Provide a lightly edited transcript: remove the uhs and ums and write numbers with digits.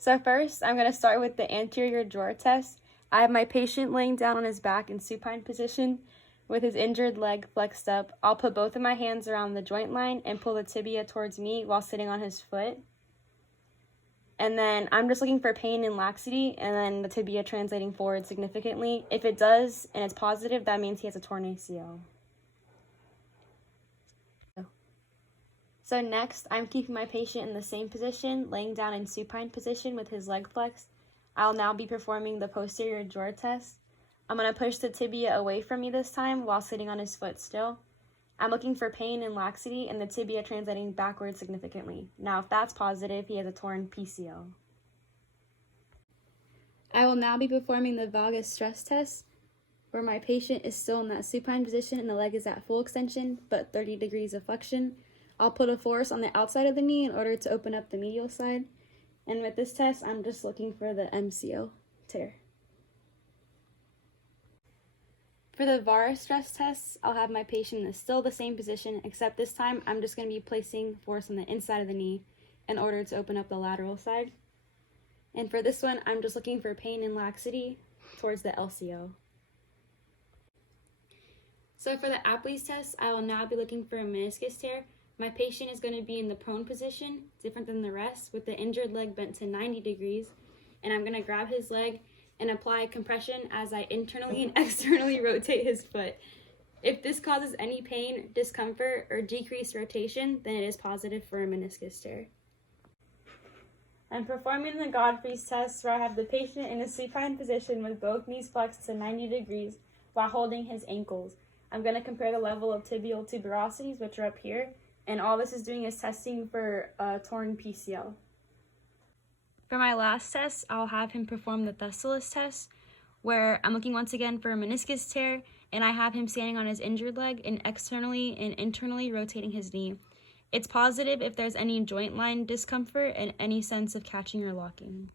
So first, I'm going to start with the anterior drawer test. I have my patient laying down on his back in supine position with his injured leg flexed up. I'll put both of my hands around the joint line and pull the tibia towards me while sitting on his foot. And then I'm just looking for pain and laxity, and then the tibia translating forward significantly. If it does and it's positive, that means he has a torn ACL. So next, I'm keeping my patient in the same position, laying down in supine position with his leg flexed. I'll now be performing the posterior drawer test. I'm going to push the tibia away from me this time while sitting on his foot still. I'm looking for pain and laxity and the tibia translating backwards significantly. Now, if that's positive, he has a torn PCL. I will now be performing the valgus stress test, where my patient is still in that supine position and the leg is at full extension, but 30 degrees of flexion. I'll put a force on the outside of the knee in order to open up the medial side. And with this test, I'm just looking for the MCL tear. For the varus stress tests, I'll have my patient in still the same position, except this time I'm just going to be placing force on the inside of the knee in order to open up the lateral side. And for this one, I'm just looking for pain and laxity towards the LCO. So for the Apley's test, I will now be looking for a meniscus tear. My patient is going to be in the prone position, different than the rest, with the injured leg bent to 90 degrees. And I'm going to grab his leg and apply compression as I internally and externally rotate his foot. If this causes any pain, discomfort, or decreased rotation, then it is positive for a meniscus tear. I'm performing the Godfrey's test, where I have the patient in a supine position with both knees flexed to 90 degrees while holding his ankles. I'm going to compare the level of tibial tuberosities, which are up here, and all this is doing is testing for a torn PCL. For my last test, I'll have him perform the Thessalus test, where I'm looking once again for a meniscus tear, and I have him standing on his injured leg and externally and internally rotating his knee. It's positive if there's any joint line discomfort and any sense of catching or locking.